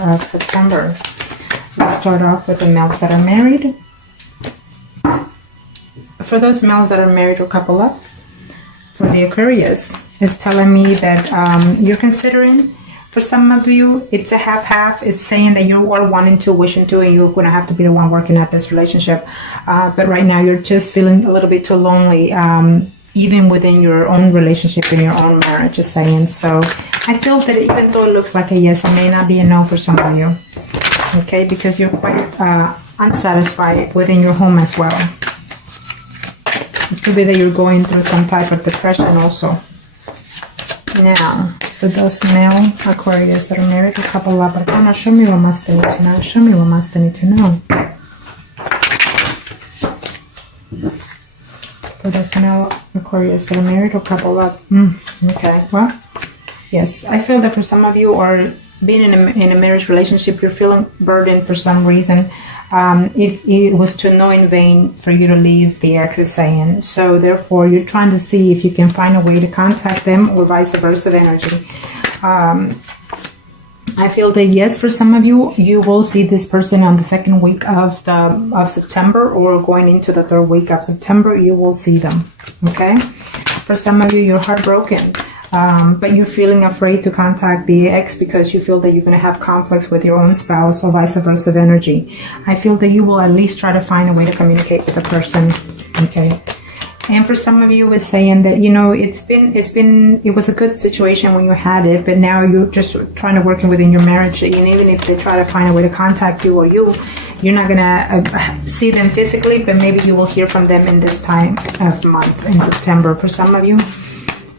of September. Let's start off with the males that are married. For those males that are married or couple up, for the Aquarius, it's telling me that you're considering, for some of you, it's a half-half. It's saying that you are wanting to, wishing to, and you're going to have to be the one working at this relationship. But right now, you're just feeling a little bit too lonely, even within your own relationship, in your own marriage, just saying. So I feel that even though it looks like a yes, it may not be a no for some of you. Okay, because you're quite unsatisfied within your home as well. It could be that you're going through some type of depression also. Now, for those male Aquarius that are married or couple up, show me what must they need to know. Show me what must they need to know. For those male Aquarius that are married or couple up. Okay, well, yes, I feel that for some of you are being in a marriage relationship, you're feeling burdened for some reason. It was to no in vain for you to leave, the ex is saying. So therefore, you're trying to see if you can find a way to contact them or vice versa energy. I feel that yes, for some of you, you will see this person on the second week of September, or going into the third week of September, you will see them. Okay? For some of you, you're heartbroken. But you're feeling afraid to contact the ex because you feel that you're going to have conflicts with your own spouse or vice versa energy. I feel that you will at least try to find a way to communicate with the person. Okay. And for some of you, it's saying that, you know, it was a good situation when you had it, but now you're just trying to work within your marriage. And even if they try to find a way to contact you, or you're not going to see them physically, but maybe you will hear from them in this time of month in September. For some of you,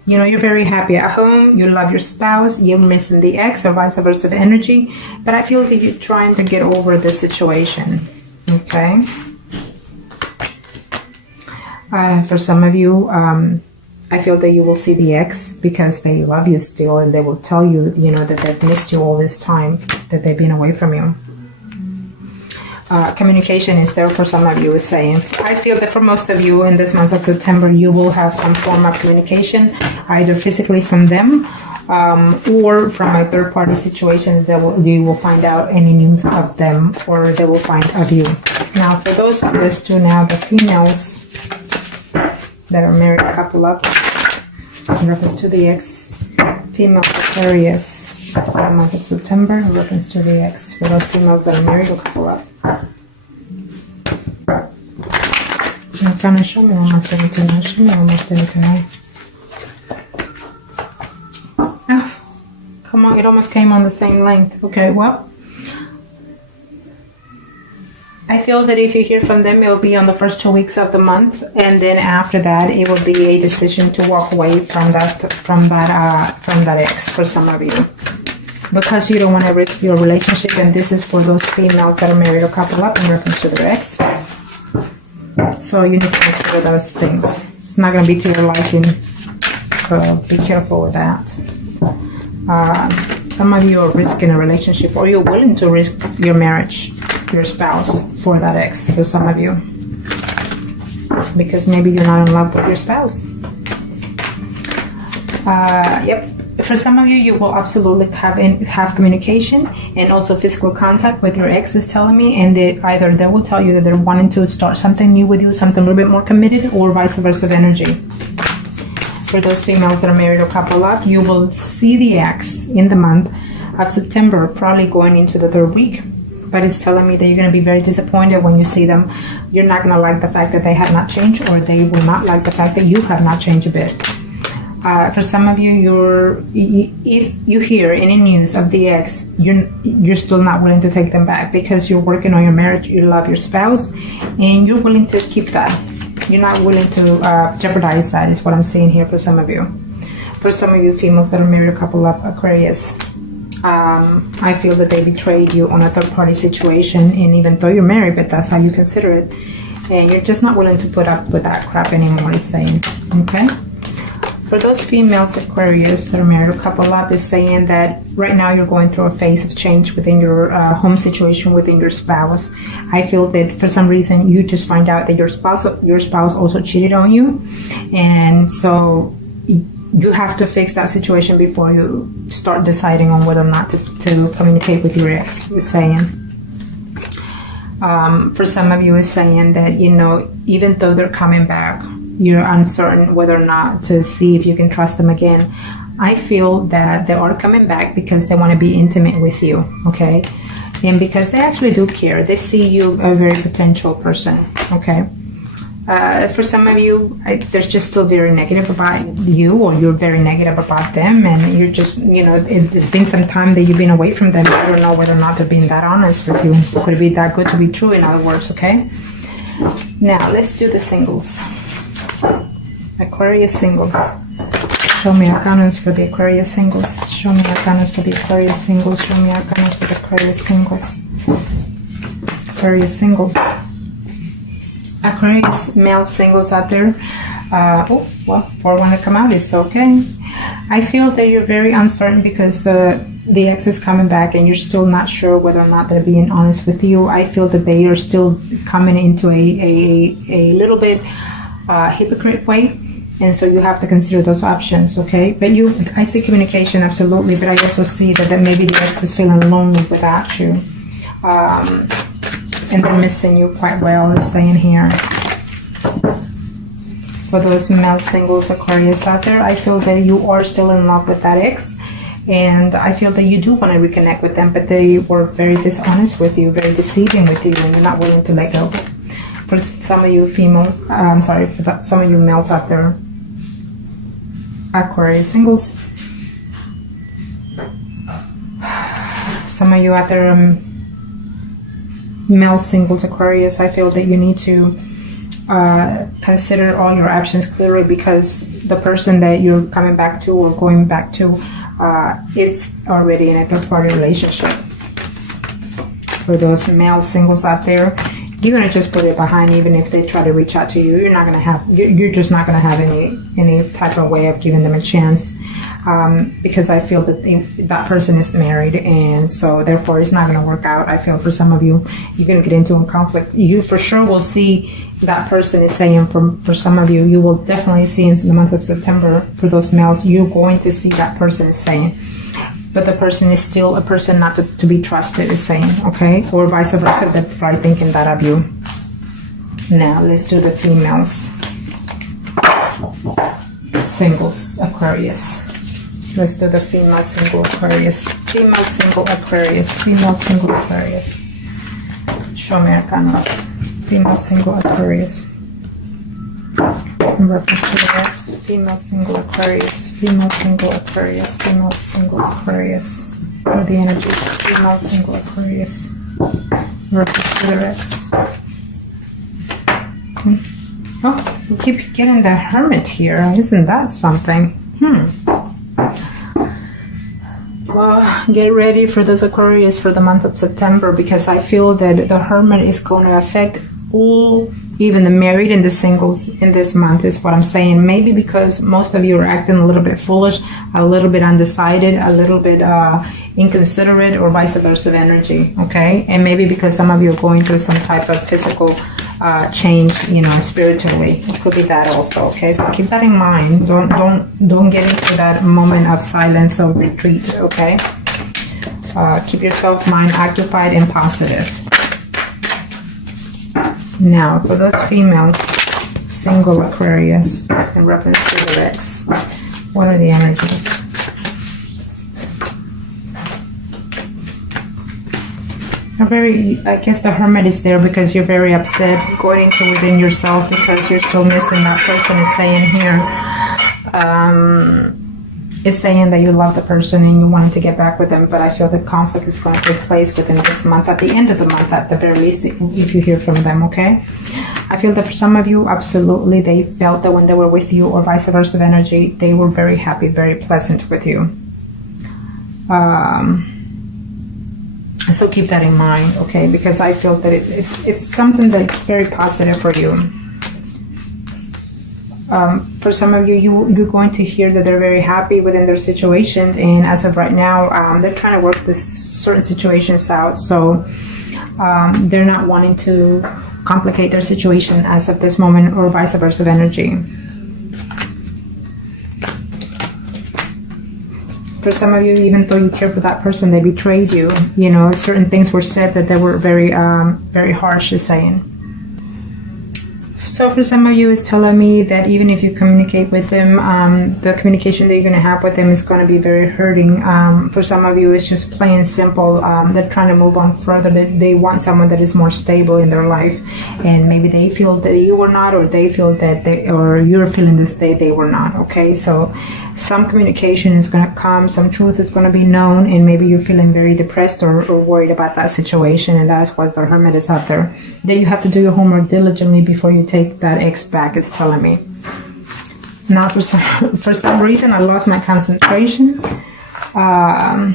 you know, you're very happy at home, you love your spouse, you're missing the ex or vice versa energy, but I feel that you're trying to get over the situation. Okay. For some of you, I feel that you will see the ex because they love you still, and they will tell you, you know, that they've missed you all this time, that they've been away from you. Communication is there for some of you, is saying. I feel that for most of you in this month of September, you will have some form of communication, either physically from them or from a third-party situation that you will find out any news of them, or they will find of you. Now, for those, let's do now the females that are married, couple up, in reference to the ex, female Aquarius, for the month of September, in reference to the ex, for those females that are married or couple up. Now, can I show me what must I need to know? Show me what must I need to know. Oh, come on, it almost came on the same length. Okay, well, I feel that if you hear from them, it will be on the first 2 weeks of the month, and then after that, it will be a decision to walk away from that ex for some of you, because you don't want to risk your relationship. And this is for those females that are married or couple up in reference to their ex. So you need to consider those things. It's not going to be to your liking, so be careful with that. Some of you are risking a relationship, or you're willing to risk your marriage, your spouse, for that ex, for some of you, because maybe you're not in love with your spouse. Yep. For some of you, you will absolutely have communication and also physical contact with your ex, is telling me, and either they will tell you that they're wanting to start something new with you, something a little bit more committed, or vice versa energy. For those females that are married or couple up, you will see the ex in the month of September, probably going into the third week. But it's telling me that you're going to be very disappointed when you see them. You're not going to like the fact that they have not changed, or they will not like the fact that you have not changed a bit. For some of you, if you hear any news of the ex, you're still not willing to take them back, because you're working on your marriage, you love your spouse, and you're willing to keep that. You're not willing to jeopardize that, is what I'm seeing here for some of you. For some of you females that are married, a couple of Aquarius, I feel that they betrayed you on a third-party situation, and even though you're married, but that's how you consider it, and you're just not willing to put up with that crap anymore, is saying. Okay. For those females Aquarius that are married or couple up, is saying that right now you're going through a phase of change within your home situation, within your spouse. I feel that for some reason you just find out that your spouse also cheated on you, and so you have to fix that situation before you start deciding on whether or not to communicate with your ex, is saying. For some of you, is saying that, you know, even though they're coming back, you're uncertain whether or not to see if you can trust them again. I feel that they are coming back because they want to be intimate with you, okay? And because they actually do care. They see you a very potential person, okay? For some of you, they're just still very negative about you, or you're very negative about them, and you're just, you know, it's been some time that you've been away from them. I don't know whether or not they're being that honest with you. Could it be that good to be true, in other words, okay? Now, let's do the singles. Aquarius singles. Show me arcanas for the Aquarius singles. Show me arcanas for the Aquarius singles. Show me arcanas for the Aquarius singles. Aquarius singles. Aquarius male singles out there. Oh, well, 4 want to come out. It's okay. I feel that you're very uncertain because the ex is coming back and you're still not sure whether or not they're being honest with you. I feel that they are still coming into a little bit hypocrite way. And so you have to consider those options, okay? But I see communication, absolutely, but I also see that maybe the ex is feeling lonely without you. And they're missing you quite well, is saying here. For those male singles, Aquarius out there, I feel that you are still in love with that ex. And I feel that you do want to reconnect with them, but they were very dishonest with you, very deceiving with you, and you're not willing to let go. For some of you females, I'm sorry, for some of you males out there, Aquarius singles. Some of you out there, male singles, Aquarius, I feel that you need to consider all your options clearly, because the person that you're coming back to or going back to is already in a third-party relationship. For those male singles out there, you're gonna just put it behind. Even if they try to reach out to you, you're not gonna have. You're just not gonna have any type of way of giving them a chance, because I feel that that person is married, and so therefore it's not gonna work out. I feel for some of you, you're gonna get into a conflict. You for sure will see that person is saying. For some of you, you will definitely see in the month of September. For those males, you're going to see that person is saying. But the person is still a person not to be trusted, is saying, okay? Or vice versa, they're probably thinking that of you. Now, let's do the females. Singles, Aquarius. Let's do the female single Aquarius. Female single Aquarius. Female single Aquarius. Show me arcanas. Female single Aquarius. In reference to the ex, female single Aquarius, female single Aquarius, female single Aquarius. What are the energies? Female single Aquarius. In reference to the ex. Oh, we keep getting the Hermit here. Isn't that something? Well, get ready for this Aquarius for the month of September, because I feel that the Hermit is going to affect all, even the married and the singles in this month, is what I'm saying. Maybe because most of you are acting a little bit foolish, a little bit undecided, a little bit inconsiderate, or vice versa energy, okay? And maybe because some of you are going through some type of physical change, you know, spiritually. It could be that also, okay? So keep that in mind. Don't get into that moment of silence or retreat, okay? Keep yourself mind occupied and positive. Now, for those females, single Aquarius, in reference to the ex, what are the energies? I guess the Hermit is there because you're very upset, going into within yourself because you're still missing that person, is saying here. It's saying that you love the person and you wanted to get back with them, but I feel the conflict is going to take place within this month, at the end of the month, at the very least, if you hear from them, okay? I feel that for some of you, absolutely, they felt that when they were with you, or vice versa energy, they were very happy, very pleasant with you. So keep that in mind, okay? Because I feel that it's something that's very positive for you. For some of you, you're going to hear that they're very happy within their situation, and as of right now, they're trying to work this certain situations out, so they're not wanting to complicate their situation as of this moment, or vice versa energy. For some of you, even though you care for that person, they betrayed you. You know, certain things were said that they were very, very harsh, is saying. So for some of you, it's telling me that even if you communicate with them, the communication that you're going to have with them is going to be very hurting. For some of you, it's just plain simple. They're trying to move on further. They want someone that is more stable in their life, and maybe they feel that you were not, or they feel that or you're feeling this they were not. Okay, so some communication is going to come, some truth is going to be known, and maybe you're feeling very depressed or worried about that situation, and that's why the Hermit is out there. Then you have to do your homework diligently before you take that ex back, it's telling me. Now for some reason I lost my concentration. I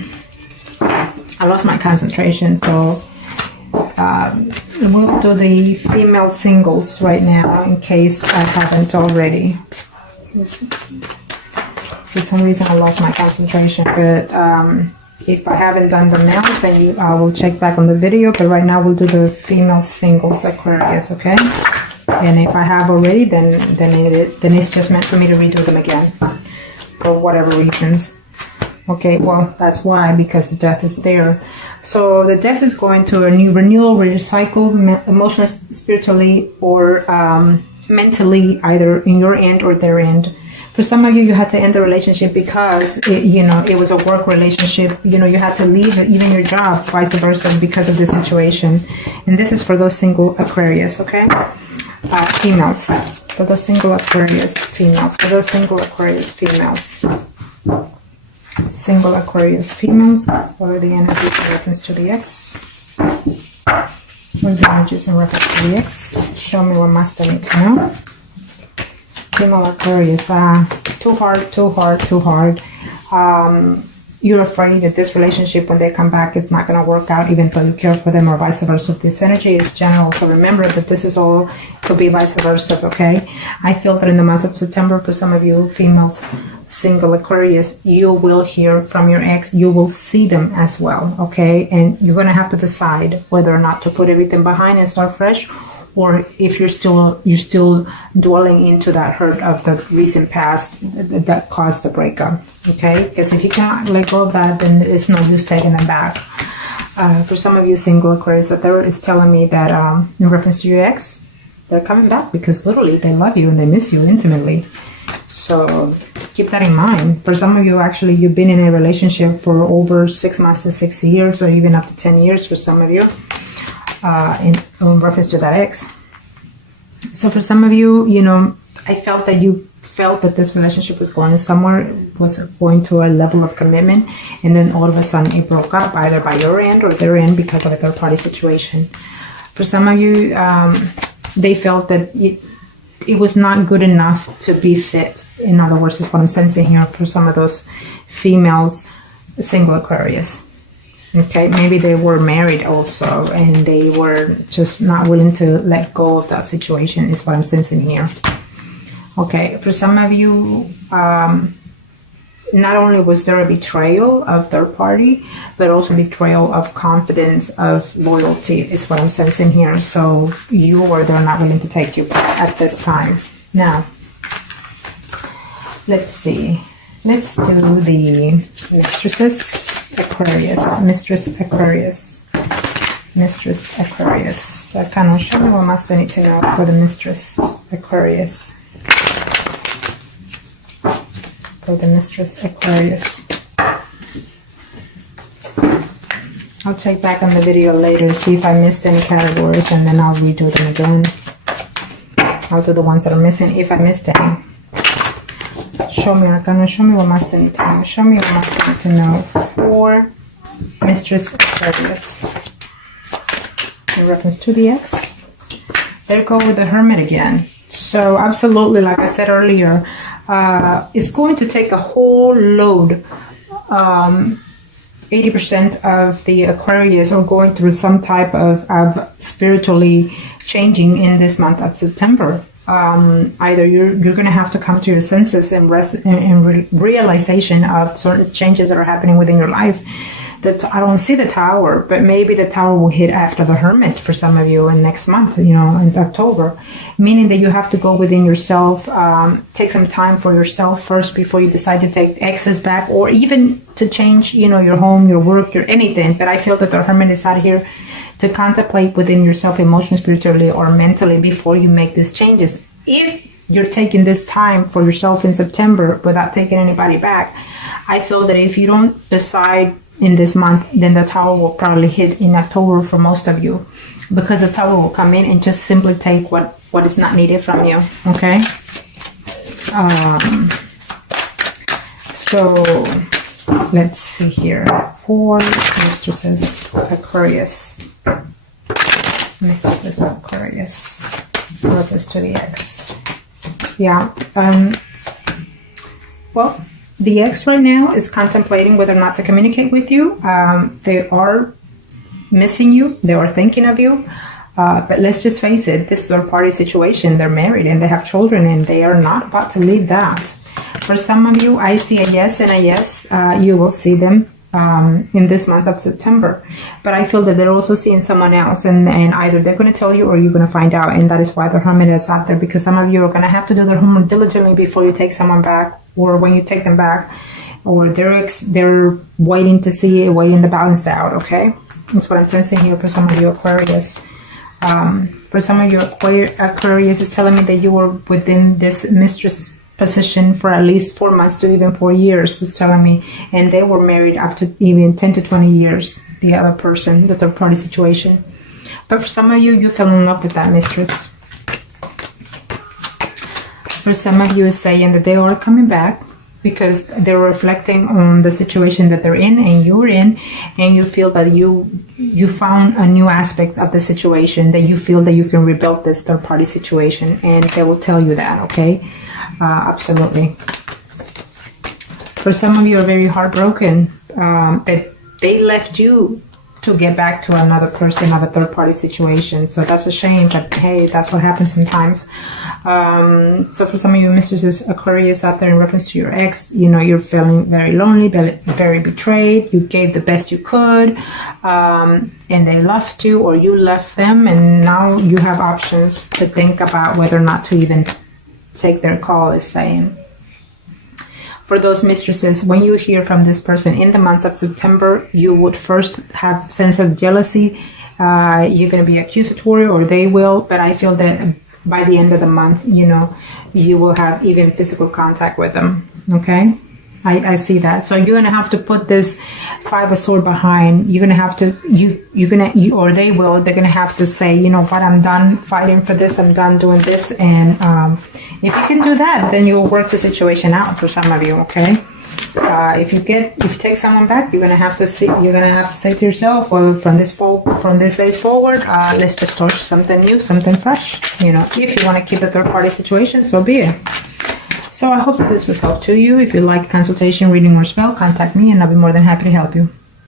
lost my concentration, so we'll do the female singles right now in case I haven't already. For some reason I lost my concentration, but if I haven't done the males, then I will check back on the video, but right now we'll do the female singles Aquarius, okay? And if I have already, then it's just meant for me to redo them again for whatever reasons. Okay, well, that's why, because the death is there. So the death is going to a new renewal, recycle, emotionally, spiritually, or mentally, either in your end or their end. For some of you, you had to end the relationship because, it was a work relationship. You know, you had to leave even your job, vice versa, because of the situation. And this is for those single Aquarius, okay? Females. For those single Aquarius females. For those single Aquarius females. Single Aquarius females. What are the energies in reference to the ex? What are the energies in reference to the ex? Show me what must I need to know. Female Aquarius, too hard. You're afraid that this relationship, when they come back, it's not going to work out, even though you care for them, or vice versa. This energy is general, so remember that this is all, could be vice versa, okay? I feel that in the month of September, for some of you females, single Aquarius, you will hear from your ex. You will see them as well, okay? And you're going to have to decide whether or not to put everything behind and start fresh, or if you're still dwelling into that hurt of the recent past that caused the breakup, okay? Because if you can't let go of that, then it's no use taking them back. For some of you single Aquarius, that there is telling me that in reference to your ex, they're coming back because literally they love you and they miss you intimately. So keep that in mind. For some of you, actually, you've been in a relationship for over 6 months to 6 years, or even up to 10 years for some of you. In reference to that ex. So for some of you, I felt that you felt that this relationship was going somewhere, was going to a level of commitment, and then all of a sudden it broke up, either by your end or their end, because of a third party situation. For some of you, they felt that it was not good enough to be fit. In other words, is what I'm sensing here for some of those females, single Aquarius. Okay, maybe they were married also, and they were just not willing to let go of that situation, is what I'm sensing here. Okay, for some of you, not only was there a betrayal of their party, but also betrayal of confidence, of loyalty, is what I'm sensing here. So you or they're not willing to take you back at this time. Now, let's see. Let's do the Mistresses Aquarius. Mistress Aquarius. Mistress Aquarius. Kind of show me what must I need to know for the Mistress Aquarius. For the Mistress Aquarius. I'll check back on the video later, see if I missed any categories, and then I'll redo them again. I'll do the ones that are missing if I missed any. Show me, Arcana, show me what must I need to know. Show me what must I need to know for Mistress Aquarius. In reference to the ex. There go with the Hermit again. So absolutely, like I said earlier, it's going to take a whole load. 80% of the Aquarius are going through some type of spiritually changing in this month of September. Either you're going to have to come to your senses and realization of certain changes that are happening within your life. I don't see the Tower, but maybe the Tower will hit after the Hermit for some of you in next month, in October, meaning that you have to go within yourself, take some time for yourself first before you decide to take exes back, or even to change, your home, your work, your anything. But I feel that the Hermit is out here to contemplate within yourself emotionally, spiritually, or mentally before you make these changes. If you're taking this time for yourself in September without taking anybody back, I feel that if you don't decide in this month, then the Tower will probably hit in October for most of you, because the Tower will come in and just simply take what is not needed from you. Okay. So let's see here. 4 mistresses, Aquarius. Mistresses of Aquarius. Purpose to the ex. Yeah. Well, the ex right now is contemplating whether or not to communicate with you. They are missing you. They are thinking of you. But let's just face it, this third party situation, they're married and they have children and they are not about to leave that. For some of you, I see a yes and a yes. You will see them in this month of September. But I feel that they're also seeing someone else, and either they're going to tell you or you're going to find out. And that is why the Hermit is out there, because some of you are going to have to do their homework diligently before you take someone back, or when you take them back, or they're waiting to see it, waiting to balance out. Okay, that's what I'm sensing here for some of you Aquarius. For some of you Aquarius is telling me that you were within this mistress position for at least 4 months to even 4 years, is telling me, and they were married up to even 10 to 20 years, the other person, the third party situation. But for some of you, you fell in love with that mistress. For some of you, is saying that they are coming back because they're reflecting on the situation that they're in and you're in, and you feel that you found a new aspect of the situation, that you feel that you can rebuild this third party situation, and they will tell you that. Okay. Absolutely. For some of you are very heartbroken that they left you to get back to another person, another third party situation. So that's a shame, but hey, that's what happens sometimes. So for some of you mistresses Aquarius out there, in reference to your ex, you're feeling very lonely, very betrayed. You gave the best you could, and they left you, or you left them, and now you have options to think about whether or not to even take their call, is saying. For those mistresses, when you hear from this person in the month of September, you would first have sense of jealousy. You're going to be accusatory, or they will, but I feel that by the end of the month, you will have even physical contact with them. Okay, I see that. So you're going to have to put this 5 of Swords behind. You're going to have to, or they will, they're going to have to say, you know what, I'm done fighting for this. I'm done doing this. And if you can do that, then you'll work the situation out for some of you. Okay. If you take someone back, you're going to have to say to yourself, well, from this days forward, let's just start something new, something fresh. If you want to keep the third party situation, so be it. So I hope that this was helpful to you. If you'd like a consultation, reading, or spell, contact me and I'll be more than happy to help you.